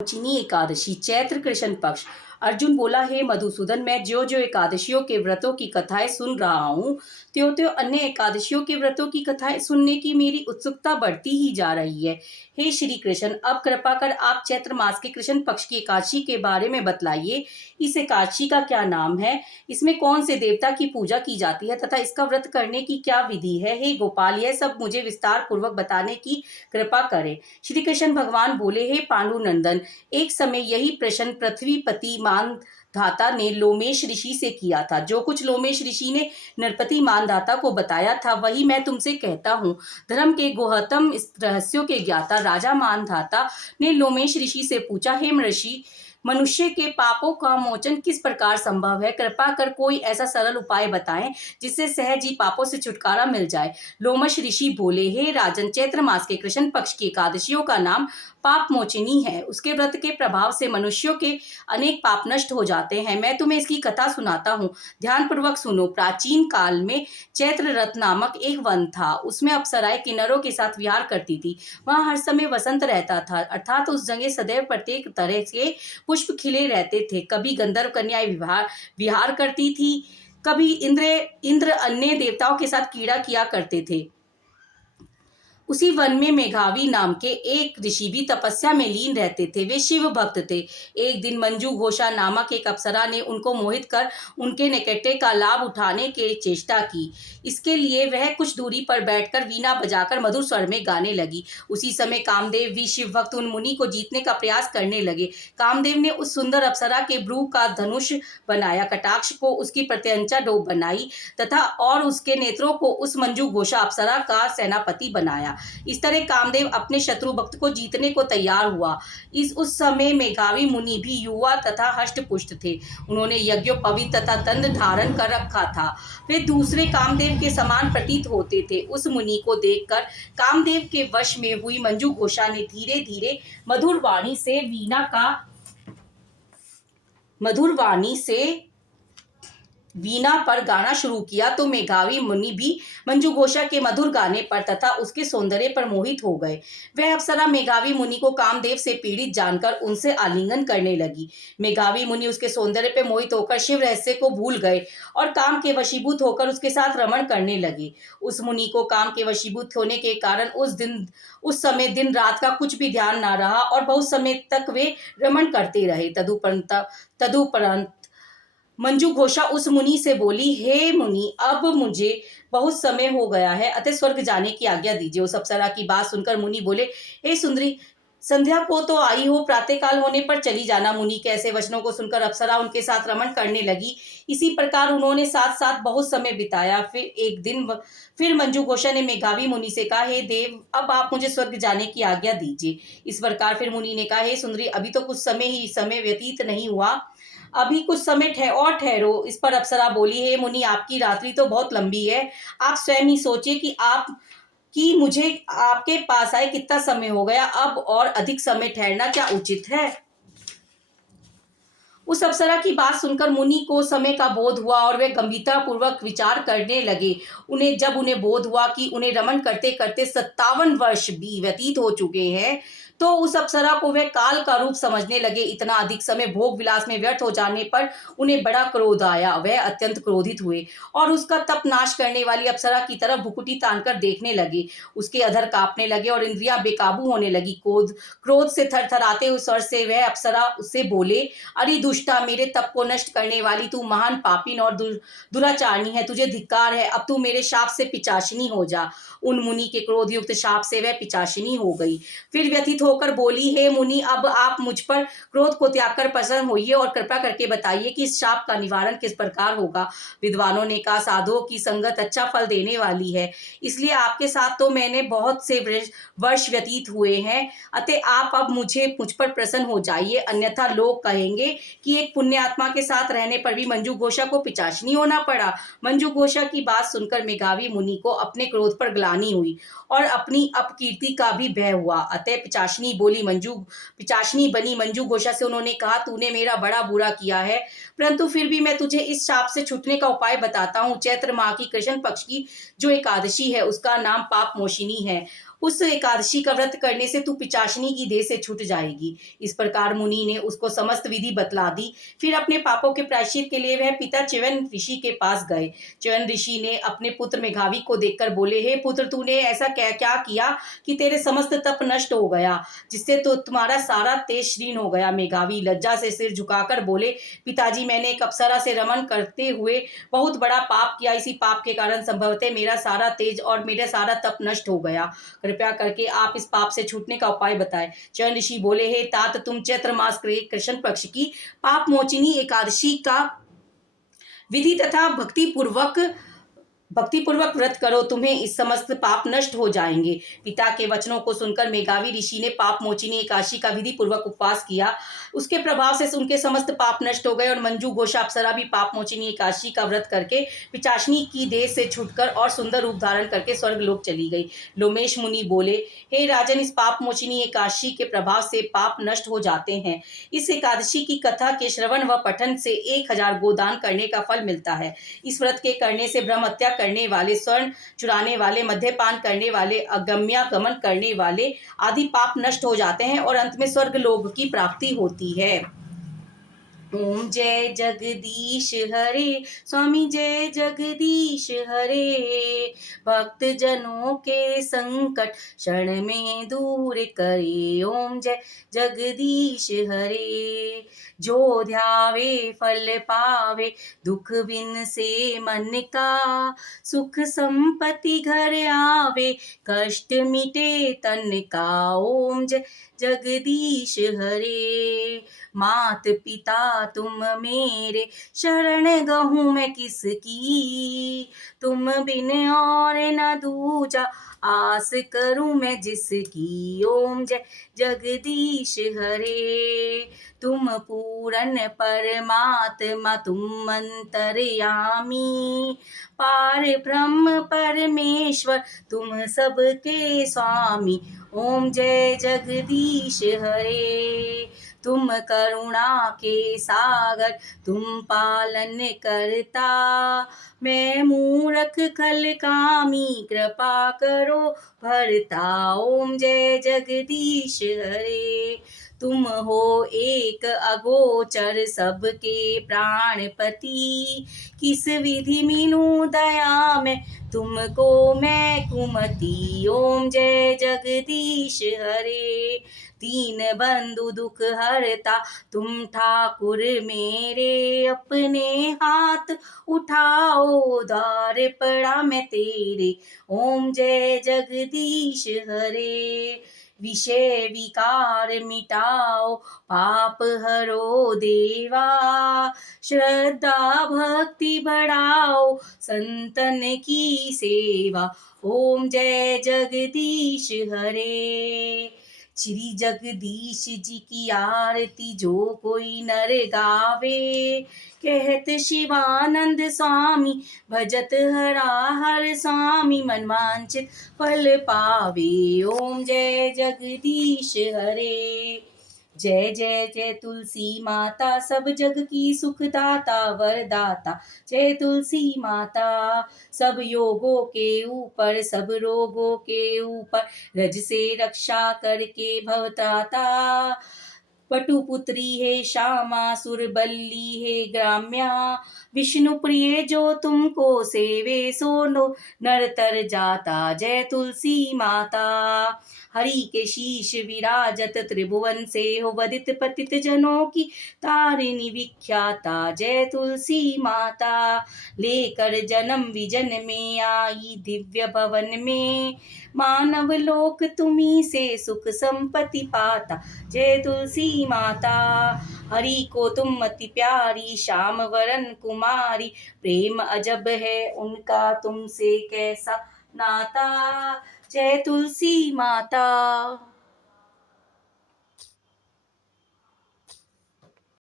चीनी एकादशी चैत्र कृष्ण पक्ष। अर्जुन बोला, हे मधुसूदन, मैं ज्यो ज्यो एकादशियों के व्रतों की कथाएं सुन रहा हूँ, त्यों त्यों अन्य एकादशियों के व्रतों की कथाएं सुनने की मेरी उत्सुकता बढ़ती ही जा रही है। हे श्री कृष्ण, अब कृपा कर आप चैत्र मास के कृष्ण पक्ष की एकादशी के बारे में बतलाइए। इस एकादशी का क्या नाम है, इसमें कौन से देवता की पूजा की जाती है तथा इसका व्रत करने की क्या विधि है। हे गोपाल, यह सब मुझे विस्तार पूर्वक बताने की कृपा करें। श्री कृष्ण भगवान बोले, हे पांडु नंदन, एक समय यही प्रश्न पृथ्वीपति मानधाता ने लोमेश ऋषि से किया था। जो कुछ लोमेश ऋषि ने नरपति मानधाता को बताया था वही मैं तुमसे कहता हूँ। धर्म के गुहतम रहस्यों के ज्ञाता राजा मानधाता ने लोमेश ऋषि से पूछा, हे ऋषि, मनुष्य के पापों का मोचन किस प्रकार संभव है। कृपा कर कोई ऐसा सरल उपाय बताएं जिससे सहज ही पापों से छुटकारा मिल जाए। लोमश ऋषि बोले, हे राजन, चैत्र मास के कृष्ण पक्ष की एकादशियों का नाम पाप मोचिनी है। उसके व्रत के प्रभाव से मनुष्यों के अनेक पाप नष्ट हो जाते हैं। मैं तुम्हें इसकी कथा सुनाता हूँ, ध्यानपूर्वक सुनो। प्राचीन काल में चैत्र रथ नामक एक वन था। उसमें अप्सराएं किन्नरों के साथ विहार करती थी। वहां हर समय वसंत रहता था, अर्थात उस जगह सदैव प्रत्येक तरह के पुष्प खिले रहते थे। कभी गंधर्व कन्याएं विहार करती थी, कभी इंद्र अन्य देवताओं के साथ क्रीड़ा किया करते थे। उसी वन में मेघावी नाम के एक ऋषि भी तपस्या में लीन रहते थे। वे शिव भक्त थे। एक दिन मंजू घोषा नामक एक अप्सरा ने उनको मोहित कर उनके निकटे का लाभ उठाने की चेष्टा की। इसके लिए वह कुछ दूरी पर बैठकर वीणा बजाकर मधुर स्वर में गाने लगी। उसी समय कामदेव भी शिव भक्त उन मुनि को जीतने का प्रयास करने लगे। कामदेव ने उस सुंदर अप्सरा के भ्रू का धनुष बनाया, कटाक्ष को उसकी प्रत्यंचा डोब बनाई तथा और उसके नेत्रों को उस मंजू घोषा अप्सरा का सेनापति बनाया। इस तरह कामदेव अपने शत्रु भक्त को जीतने को तैयार हुआ। उस समय मेघावी मुनि भी युवा तथा हष्टपुष्ट थे। उन्होंने यज्ञोपवीत तथा दंड धारण कर रखा था। वे दूसरे कामदेव के समान प्रतीत होते थे। उस मुनि को देखकर कामदेव के वश में हुई मंजू घोषा ने धीरे धीरे मधुर वाणी से वीणा पर गाना शुरू किया तो मेघावी मुनि भी मंजू घोषा के मधुर गाने पर तथा उसके सौंदर्य पर मोहित हो गए। वह अप्सरा मेघावी मुनि को कामदेव से पीड़ित जानकर उनसे आलिंगन करने लगी। मेघावी मुनि उसके सौंदर्य पर मोहित होकर शिव रहस्य को भूल गए और काम के वशीभूत होकर उसके साथ रमण करने लगे। उस मुनि को काम के वशीभूत होने के कारण उस समय दिन रात का कुछ भी ध्यान न रहा और बहुत समय तक वे रमण करते रहे। तदुपरांत मंजू घोषा उस मुनि से बोली, हे मुनि, अब मुझे बहुत समय हो गया है, अतः स्वर्ग जाने की आज्ञा दीजिए। उस अप्सरा की बात सुनकर मुनि बोले, हे सुंदरी, संध्या को तो आई हो, प्रातःकाल होने पर चली जाना। मुनि के ऐसे वचनों को सुनकर अप्सरा उनके साथ रमण करने लगी। इसी प्रकार उन्होंने साथ साथ बहुत समय बिताया। फिर मंजू घोषा ने मेघावी मुनि से कहा, हे देव, अब आप मुझे स्वर्ग जाने की आज्ञा दीजिए। इस प्रकार फिर मुनि ने कहा, हे सुंदरी, अभी तो कुछ समय व्यतीत नहीं हुआ, अभी कुछ समय और ठहरो। इस पर अप्सरा बोली, हे मुनि, आपकी रात्रि तो बहुत लंबी है। आप स्वयं ही सोचिए कि मुझे आपके पास आए कितना समय हो गया। अब और अधिक समय ठहरना क्या उचित है। उस अप्सरा की बात सुनकर मुनि को समय का बोध हुआ और वे गंभीरता पूर्वक विचार करने लगे। जब उन्हें बोध हुआ कि उन्हें रमण करते करते 57 वर्ष भी व्यतीत हो चुके हैं, तो उस अप्सरा को वे काल का रूप समझने लगे। इतना अधिक समय भोग विलास में व्यर्थ हो जाने पर उन्हें बड़ा क्रोध आया। वह अत्यंत क्रोधित हुए और उसका तप नाश करने वाली अप्सरा की तरफ भुकुटी तानकर देखने लगे। उसके अधर कांपने लगे और इंद्रियां बेकाबू होने लगी। क्रोध से थरथराते हुए स्वर से वह अप्सरा उससे बोले, अरे दुष्टा, मेरे तप को नष्ट करने वाली, तू महान पापीन और दुराचारणी है। तुझे धिक्कार है। अब तू मेरे शाप से पिचाशिनी हो जा। उन मुनि के क्रोधयुक्त शाप से वह पिचाशिनी हो गई। फिर व्यथित होकर बोली, हे मुनि, अब आप मुझ पर क्रोध को त्याग कर प्रसन्न होइए और कृपा करके बताइए कि इस शाप का निवारण किस प्रकार होगा। विद्वानों ने कहा, साधुओं की संगत अच्छा फल देने वाली है, इसलिए आपके साथ तो मैंने बहुत से वर्ष व्यतीत हुए हैं, अतः आप अब मुझ पर प्रसन्न हो जाइए, अन्यथा लोग कहेंगे कि एक पुण्य आत्मा के साथ रहने पर भी मंजू घोषा को पिचाशनी होना पड़ा। मंजू घोषा की बात सुनकर मेघावी मुनि को अपने क्रोध पर ग्लानि हुई और अपनी अपकीर्ति का भी भय हुआ। अतः पिचाशनी बनी मंजू घोषा से उन्होंने कहा, तूने मेरा बड़ा बुरा किया है, परंतु फिर भी मैं तुझे इस शाप से छूटने का उपाय बताता हूँ। चैत्र माह की कृष्ण पक्ष की जो एकादशी है उसका नाम पाप मोशिनी है। उस एकादशी का व्रत करने से तू पिशाचिनी की देह से छूट जाएगी। इस प्रकार मुनि ने उसको समस्त विधि बतला दी। फिर अपने पापों के प्रायश्चित के लिए वह पिता च्यवन ऋषि के पास गए। च्यवन ऋषि ने अपने पुत्र मेघावी को देखकर बोले, हे पुत्र, तूने ऐसा क्या क्या किया कि तेरे समस्त तप नष्ट हो गया, जिससे तो तुम्हारा सारा तेज क्षीण हो गया। मेघावी लज्जा से सिर झुकाकर बोले, पिताजी, मैंने एक अप्सरा से रमन करते हुए बहुत बड़ा पाप किया। इसी पाप के कारण संभवतः मेरा सारा तेज और मेरा सारा तप नष्ट हो गया। कृपया करके आप इस पाप से छूटने का उपाय बताएं। च्यवन ऋषि बोले, हे तात, तुम चैत्र मास के कृष्ण पक्ष की पाप मोचिनी एकादशी का विधि तथा भक्तिपूर्वक व्रत करो, तुम्हें इस समस्त पाप नष्ट हो जाएंगे। पिता के वचनों को सुनकर मेघावी ऋषि ने पाप मोचिनी एकादशी का विधि पूर्वक उपवास किया। उसके प्रभाव से उनके समस्त पाप नष्ट हो गए और मंजू घोषा अप्सरा भी पाप मोचिनी एकादशी का व्रत करके पिशाचिनी की देह से छूटकर और सुंदर रूप धारण करके स्वर्ग लोक चली गई। लोमेश मुनि बोले, हे राजन, इस पाप मोचिनी एकादशी के प्रभाव से पाप नष्ट हो जाते हैं। इस एकादशी की कथा के श्रवण व पठन से 1000 गोदान करने का फल मिलता है। इस व्रत के करने से ब्रह्म हत्या करने वाले, स्वर्ण चुराने वाले, मद्यपान करने वाले, अगम्यागमन करने वाले आदि पाप नष्ट हो जाते हैं और अंत में स्वर्ग लोक की प्राप्ति होती है। ओम जय जगदीश हरे, स्वामी जय जगदीश हरे। भक्त जनों के संकट क्षण में दूर करे। ओम जय जगदीश हरे। जो ध्यावे फल पावे, दुख बिन से मन का। सुख संपत्ति घर आवे, कष्ट मिटे तन का। ओम जय जगदीश हरे। मात पिता तुम मेरे, शरण गहूँ मैं किसकी। तुम बिन और न दूजा, आस करूं मैं जिसकी। ओम जय जगदीश हरे। तुम पूरन परमात्मा, तुम अंतर्यामी। पार ब्रह्म परमेश्वर, तुम सबके स्वामी। ओम जय जगदीश हरे। तुम करुणा के सागर, तुम पालन करता। मैं मूर्ख खल कामी, कृपा करो भरता। ओम जय जगदीश हरे। तुम हो एक अगोचर, सबके प्राणपति। किस विधि मीनू दया में, तुमको मैं कुमति। ओम जय जगदीश हरे। दीन बंधु दुख हरता, तुम ठाकुर मेरे। अपने हाथ उठाओ, द्वार पड़ा मैं तेरे। ओम जय जगदीश हरे। विषय विकार मिटाओ, पाप हरो देवा। श्रद्धा भक्ति बढ़ाओ, संतन की सेवा। ओम जय जगदीश हरे। श्री जगदीश जी की आरती जो कोई नर गावे। कहत शिवानंद स्वामी, भजत हरा हर स्वामी। मन वांछित फल पावे। ओम जय जगदीश हरे। जय जय जय तुलसी माता, सब जग की सुखदाता वरदाता। जय तुलसी माता। सब योगों के ऊपर, सब रोगों के ऊपर, रज से रक्षा करके भवत्राता। पटुपुत्री है श्यामा, सुरबल्ली है ग्राम्या। विष्णु प्रिय जो तुमको सेवे, सो नरतर जाता। जय तुलसी माता। हरि के शीश विराजत, त्रिभुवन से हो वदित पतित जनों की तारिणी विख्याता। जय तुलसी माता। लेकर जन्म विजन में आई दिव्य भवन में। मानव लोक तुम्ही से सुख संपत्ति पाता। जय तुलसी माता। हरि को तुम अति प्यारी, श्याम वरन कुमारी। प्रेम अजब है उनका, तुमसे कैसा नाता। जय तुलसी माता।